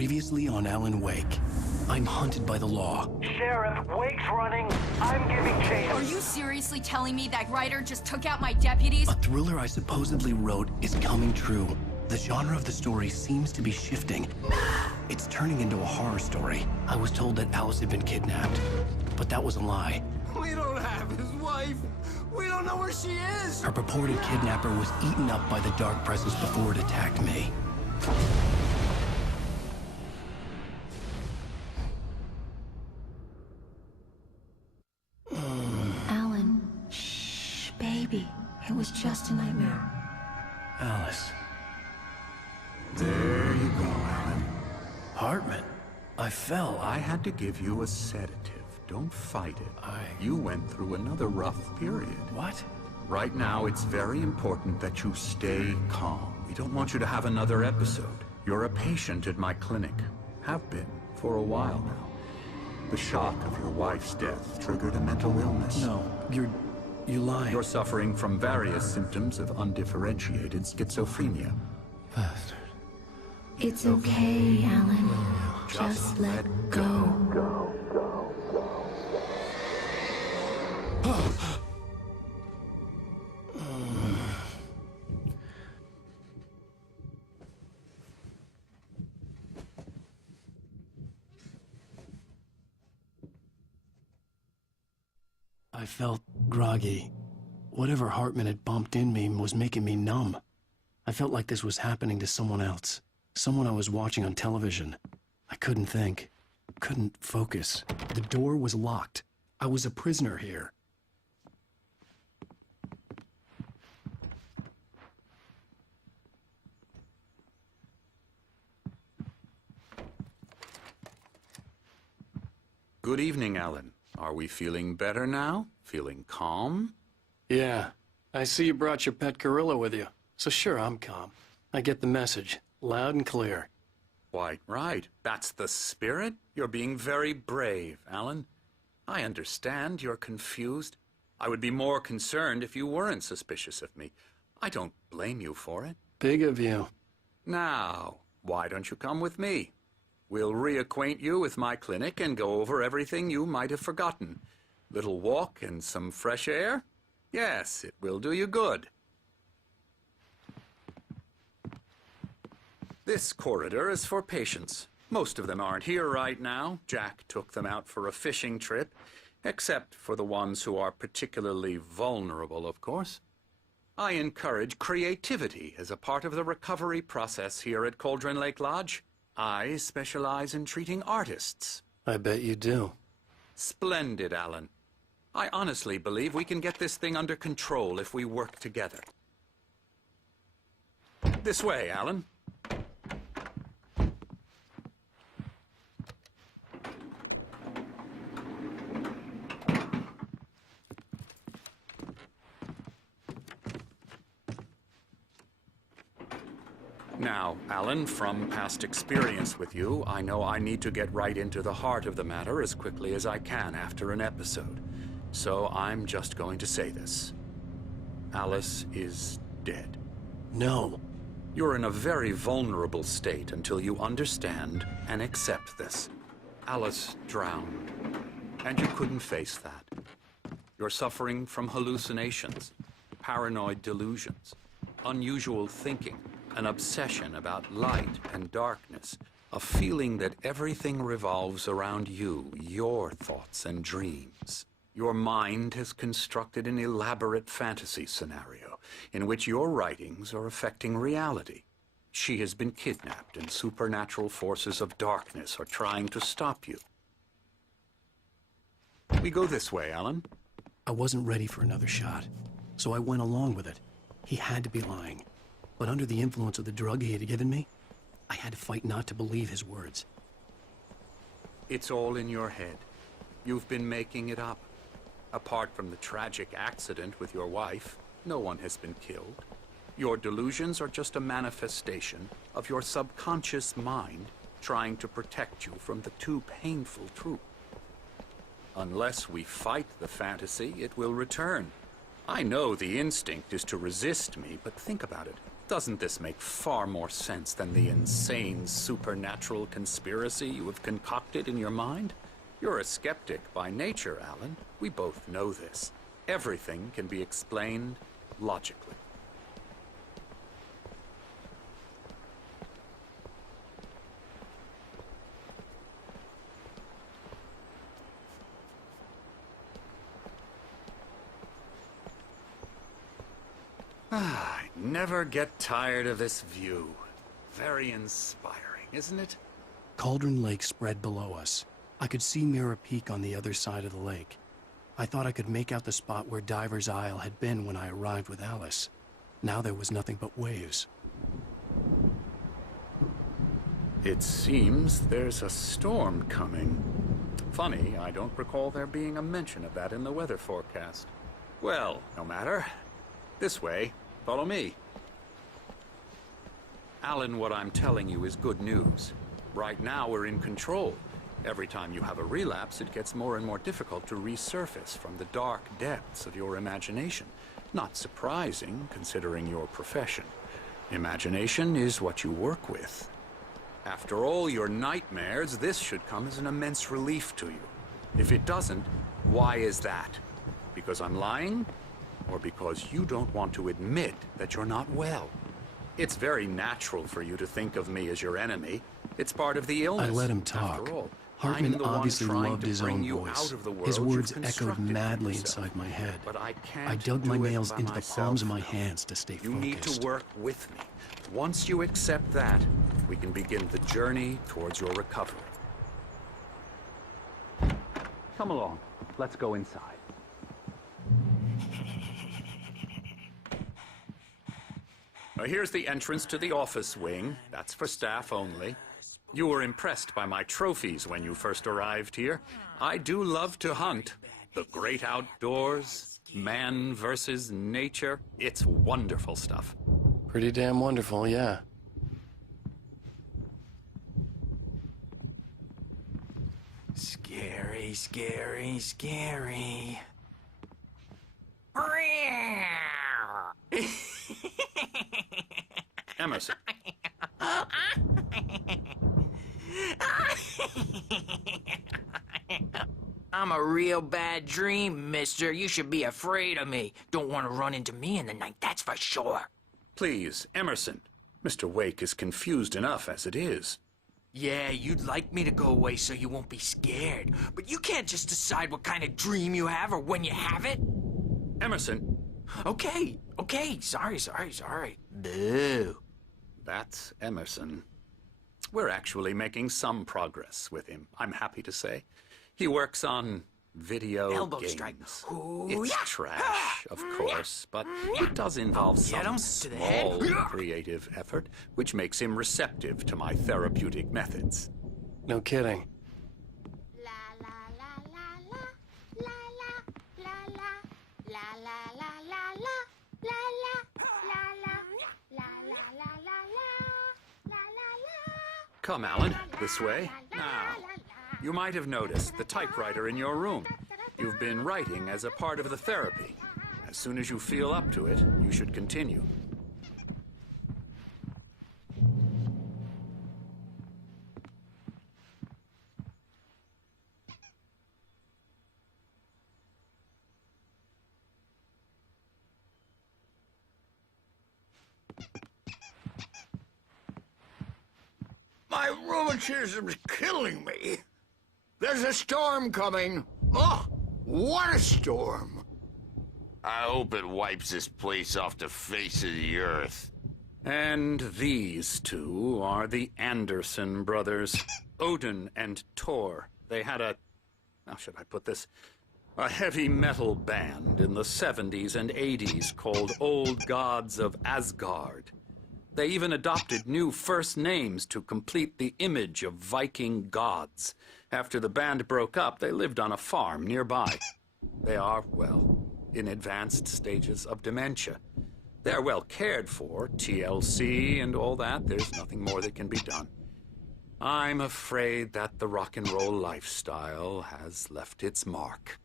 Previously on Alan Wake. I'm hunted by the law. Sheriff, Wake's running. I'm giving chase. Are you seriously telling me that writer just took out my deputies? A thriller I supposedly wrote is coming true. The genre of the story seems to be shifting. It's turning into a horror story. I was told that Alice had been kidnapped, but that was a lie. We don't have his wife. We don't know where she is. Her purported kidnapper was eaten up by the dark presence before it attacked me. Alan, shh, baby. It was just a nightmare. Alice. There you go, Alan. Hartman. I fell. I had to give you a sedative. Don't fight it. You went through another rough period. What? Right now, it's very important that you stay calm. We don't want you to have another episode. You're a patient at my clinic. Have been for a while now. The shock of your wife's death triggered a mental illness. No, you lied. You're suffering from various symptoms of undifferentiated schizophrenia. Bastard. It's okay, Alan. Just let go. I felt groggy. Whatever Hartman had bumped in me was making me numb. I felt like this was happening to someone else. Someone I was watching on television. I couldn't think. Couldn't focus. The door was locked. I was a prisoner here. Good evening, Alan. Are we feeling better now? Feeling calm? Yeah. I see you brought your pet gorilla with you. So sure, I'm calm. I get the message. Loud and clear. Quite right. That's the spirit. You're being very brave, Alan. I understand you're confused. I would be more concerned if you weren't suspicious of me. I don't blame you for it. Big of you. Now, why don't you come with me? We'll reacquaint you with my clinic and go over everything you might have forgotten. Little walk and some fresh air? Yes, it will do you good. This corridor is for patients. Most of them aren't here right now. Jack took them out for a fishing trip, except for the ones who are particularly vulnerable, of course. I encourage creativity as a part of the recovery process here at Cauldron Lake Lodge. I specialize in treating artists. I bet you do. Splendid, Alan. I honestly believe we can get this thing under control if we work together. This way, Alan. Now, Alan, from past experience with you, I know I need to get right into the heart of the matter as quickly as I can after an episode. So I'm just going to say this. Alice is dead. No. You're in a very vulnerable state until you understand and accept this. Alice drowned, and you couldn't face that. You're suffering from hallucinations, paranoid delusions, unusual thinking, an obsession about light and darkness, a feeling that everything revolves around you, your thoughts and dreams. Your mind has constructed an elaborate fantasy scenario in which your writings are affecting reality. She has been kidnapped and supernatural forces of darkness are trying to stop you. We go this way, Alan. I wasn't ready for another shot, so I went along with it. He had to be lying. But under the influence of the drug he had given me, I had to fight not to believe his words. It's all in your head. You've been making it up. Apart from the tragic accident with your wife, no one has been killed. Your delusions are just a manifestation of your subconscious mind trying to protect you from the too painful truth. Unless we fight the fantasy, it will return. I know the instinct is to resist me, but think about it. Doesn't this make far more sense than the insane supernatural conspiracy you have concocted in your mind? You're a skeptic by nature, Alan. We both know this. Everything can be explained logically. I never get tired of this view. Very inspiring, isn't it? Cauldron Lake spread below us. I could see Mirror Peak on the other side of the lake. I thought I could make out the spot where Diver's Isle had been when I arrived with Alice. Now there was nothing but waves. It seems there's a storm coming. Funny, I don't recall there being a mention of that in the weather forecast. Well, no matter. This way. Follow me. Alan, what I'm telling you is good news. Right now, we're in control. Every time you have a relapse, it gets more and more difficult to resurface from the dark depths of your imagination. Not surprising, considering your profession. Imagination is what you work with. After all your nightmares, this should come as an immense relief to you. If it doesn't, why is that? Because I'm lying? Or because you don't want to admit that you're not well? It's very natural for you to think of me as your enemy. It's part of the illness. I let him talk. After all, Hartman I'm the one obviously trying loved to his bring own you voice. out of the world His words you've echoed constructed for madly yourself. inside my head. But I can't I dug my do it nails by into the myself palms of my now. hands to stay You focused. need to work with me. Once you accept that, we can begin the journey towards your recovery. Come along. Let's go inside. Now, here's the entrance to the office wing. That's for staff only. You were impressed by my trophies when you first arrived here. I do love to hunt. The great outdoors, man versus nature. It's wonderful stuff. Pretty damn wonderful, yeah. Scary, scary, scary. Emerson. I'm a real bad dream, mister. You should be afraid of me. Don't want to run into me in the night, that's for sure. Please, Emerson. Mr. Wake is confused enough as it is. Yeah, you'd like me to go away so you won't be scared. But you can't just decide what kind of dream you have or when you have it. Emerson. Okay, sorry. Boo. That's Emerson. We're actually making some progress with him, I'm happy to say. He works on video Elbow games. strike. Ooh, It's yeah. trash, of course, but it does involve Get some him to the head. small creative effort, which makes him receptive to my therapeutic methods. No kidding. Come, Alan, this way. Now, you might have noticed the typewriter in your room. You've been writing as a part of the therapy. As soon as you feel up to it, you should continue. My rheumatism's killing me. There's a storm coming. Oh, what a storm. I hope it wipes this place off the face of the earth. And these two are the Anderson brothers, Odin and Thor. They had how should I put this? A heavy metal band in the 70s and 80s called Old Gods of Asgard. They even adopted new first names to complete the image of Viking gods. After the band broke up, they lived on a farm nearby. They are, well, in advanced stages of dementia. They're well cared for, TLC and all that. There's nothing more that can be done. I'm afraid that the rock and roll lifestyle has left its mark.